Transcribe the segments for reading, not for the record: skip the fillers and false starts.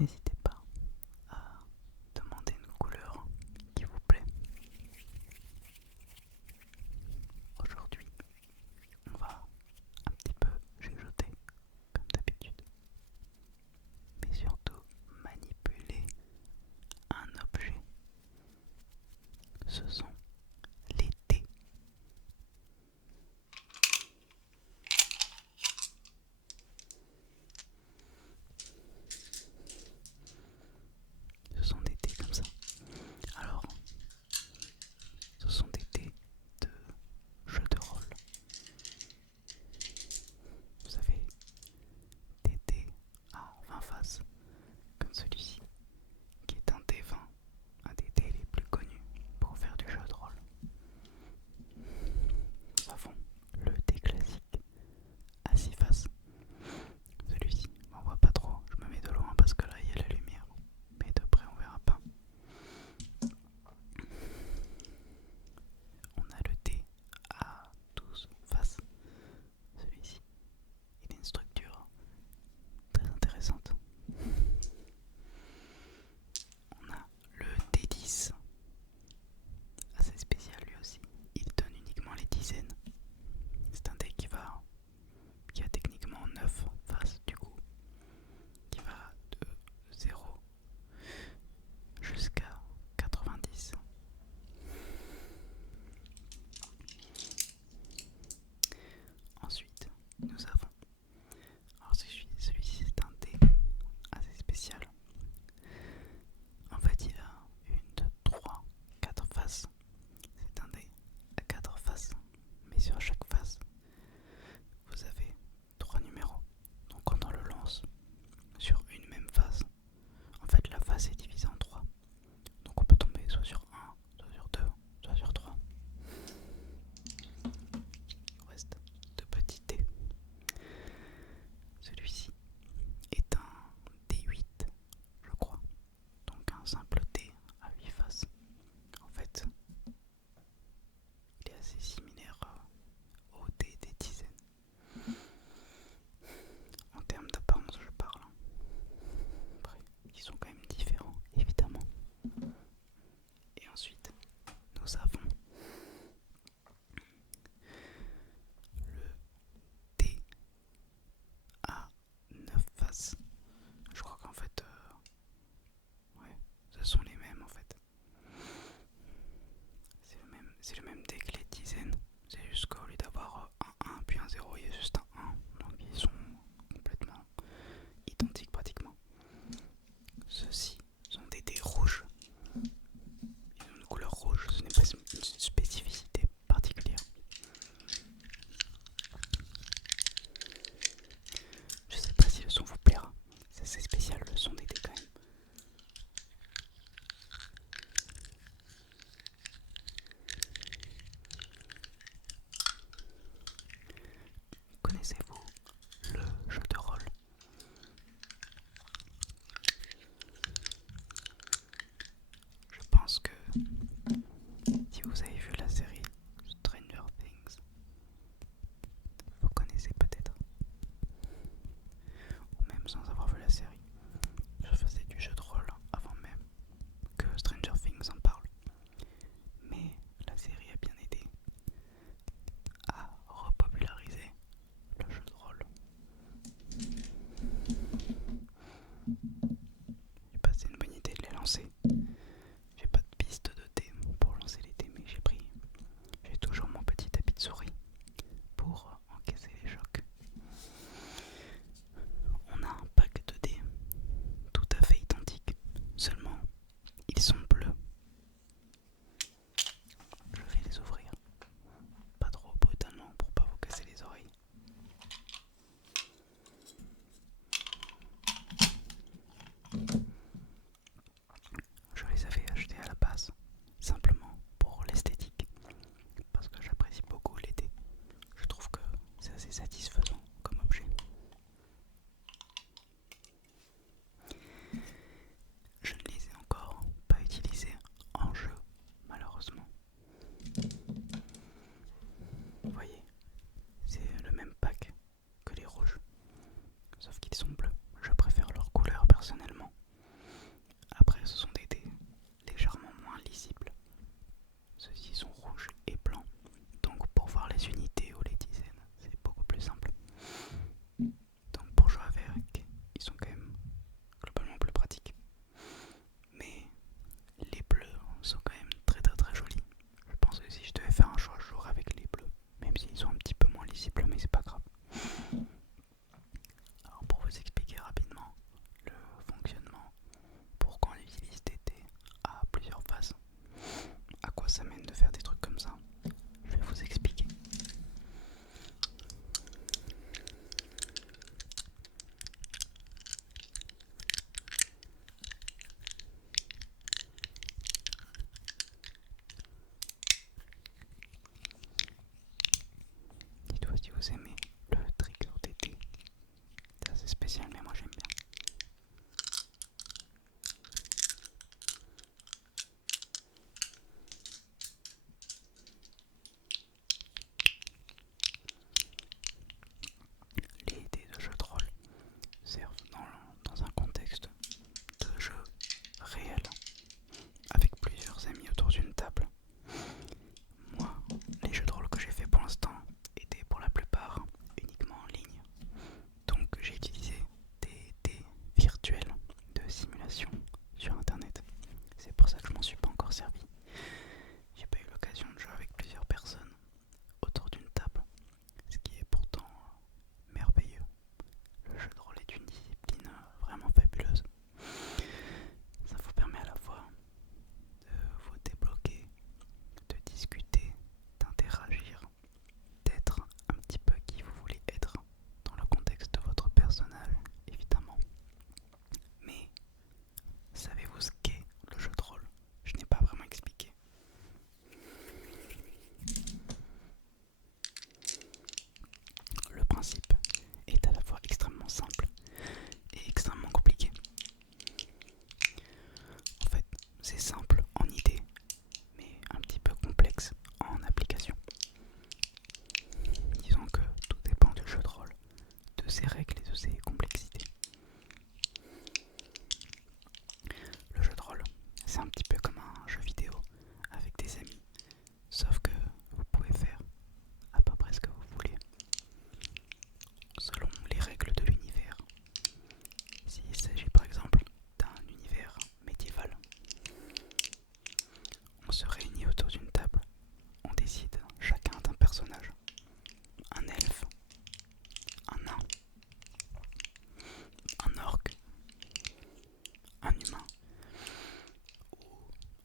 n'hésitez pas à demander une couleur qui vous plaît. Aujourd'hui, on va un petit peu chuchoter comme d'habitude, mais surtout manipuler un objet. Ce sont les dés. ils sont quand même globalement plus pratiques. Mais les bleus sont quand même très très très jolis. Je pense que si je devais faire un choix, je jouerais avec les bleus, même s'ils sont un petit peu moins lisibles, mais c'est pas grave. Alors pour vous expliquer rapidement le fonctionnement, pourquoi on utilise TT à plusieurs phases, à quoi ça mène de faire des trucs comme ça, je vais vous expliquer. Dites-moi si vous aimez le trigger TT, c'est assez spécial mais moi j'aime bien. Les dés de jeu de rôle servent dans un contexte de jeu réel avec plusieurs amis autour d'une table. Moi, les jeux de rôle que j'ai fait pour l'instant étaient pour la plupart uniquement en ligne. Donc j'ai utilisé des dés virtuels de simulation sur internet. C'est pour ça que je m'en suis pas encore servi. J'ai pas eu l'occasion de jouer avec plusieurs personnes autour d'une table, ce qui est pourtant merveilleux. Le jeu de rôle est une discipline vraiment fabuleuse. Ça vous permet à la fois de vous débloquer, de discuter, d'interagir, d'être un petit peu qui vous voulez être dans le contexte de votre personnage, évidemment. Mais savez-vous ce qu'est le jeu de rôle? Je n'ai pas vraiment expliqué. Le principe est à la fois extrêmement simple et extrêmement compliqué. En fait, c'est simple en idée, mais un petit peu complexe en application. Disons que tout dépend du jeu de rôle, de ses règles et de ses complexités. Le jeu de rôle, c'est un petit peu comme un jeu vidéo avec des amis, sauf que vous pouvez faire à peu près ce que vous voulez, selon les règles de l'univers. S'il s'agit par exemple d'un univers médiéval, on se réunit autour d'une table, on décide chacun d'un personnage. Un elfe, un nain, un orc, un humain ou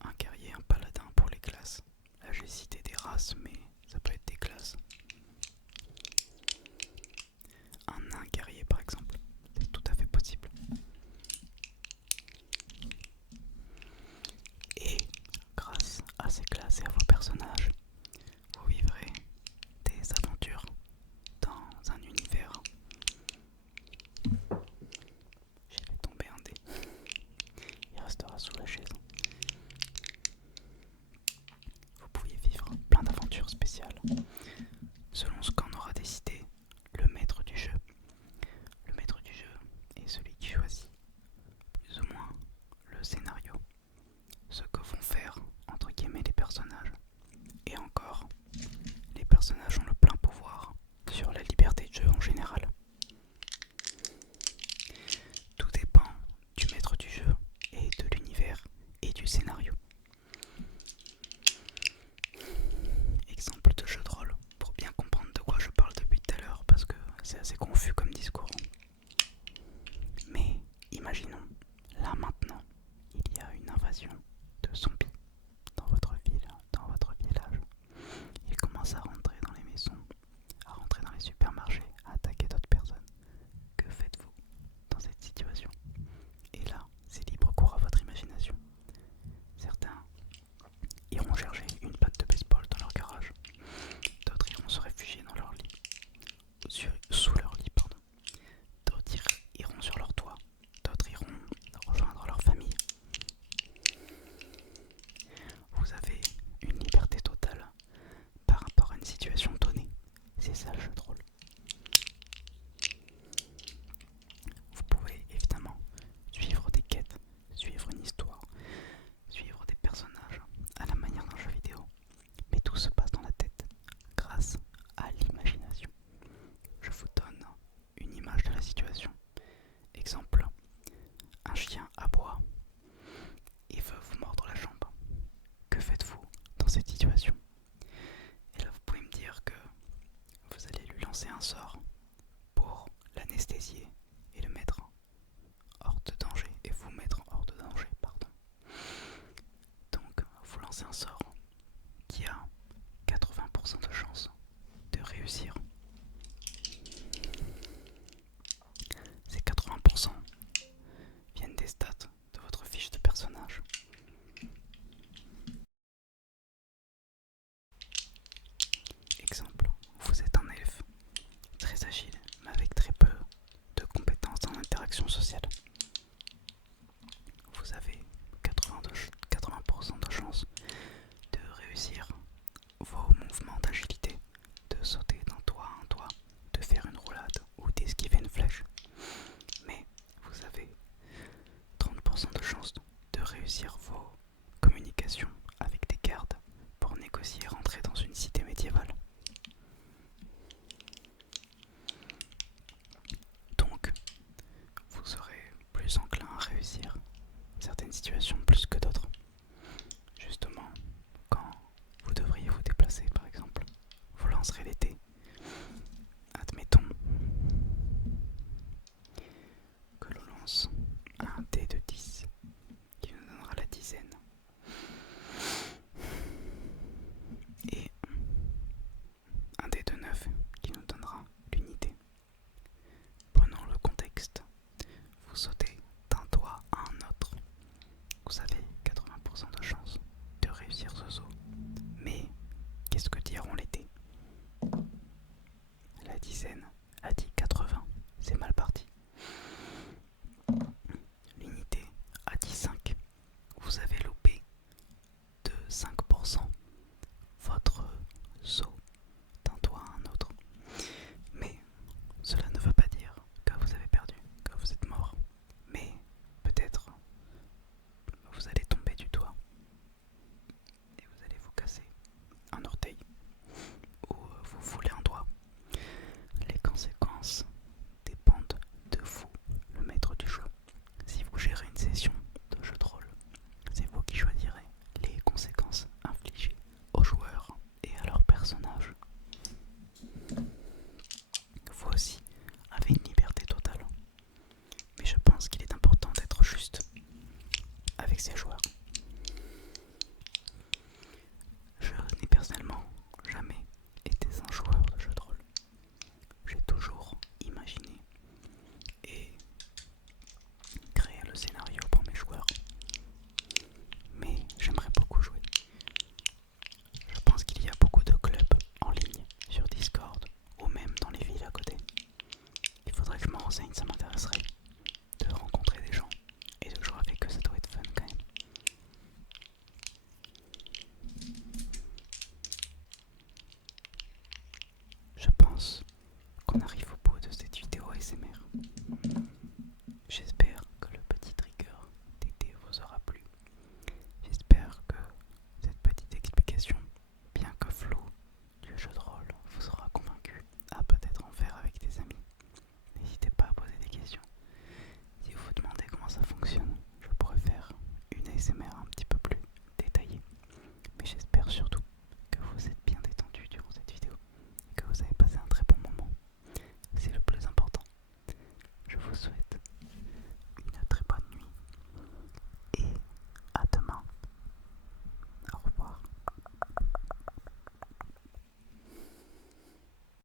un guerrier, un paladin pour les classes. Là j'ai cité des races mais ça peut être des classes. Un nain guerrier par exemple, c'est tout à fait possible. Et grâce à ces classes et à vos personnages, vous vivrez des aventures dans un univers. J'ai fait tomber un dé. Il restera sous la chaise. Vous pouvez vivre plein d'aventures spéciales selon ce qu'en aura décidé le maître du jeu. Le maître du jeu est celui qui choisit plus ou moins le scénario, ce que vont faire entre guillemets les personnages. Et encore, les personnages ont le plein pouvoir sur la liberté de jeu en général. Tout dépend du maître du jeu et de l'univers et du scénario. Exemple de jeu de rôle, pour bien comprendre de quoi je parle depuis tout à l'heure, parce que c'est assez confus comme discours. Mais imaginons, là maintenant, il y a une invasion de zombies dans votre ville, dans votre village. Ils commencent à rentrer dans les maisons, à rentrer dans les supermarchés, à attaquer d'autres personnes. Que faites-vous dans cette situation? Et là, c'est libre cours à votre imagination. Certains iront chercher une batte de baseball dans leur garage. D'autres iront se réfugier dans leur lit, sous leur lit, pardon. D'autres iront sur leur toit. D'autres iront lancer un sort pour l'anesthésier et le mettre hors de danger, et vous mettre hors de danger, pardon. Donc, vous lancez un sort qui a 80% de chances de réussir. Ces 80% viennent des stats de votre fiche de personnage. Exemple, vous êtes un elfe, très agile, mais avec très peu de compétences en interaction sociale. Vous avez 80% de chances de réussir vos mouvements d'agilité, de sauter d'un toit à un toit, de faire une roulade ou d'esquiver une flèche. Mais vous avez 30% de chances de réussir vos communications avec des gardes pour négocier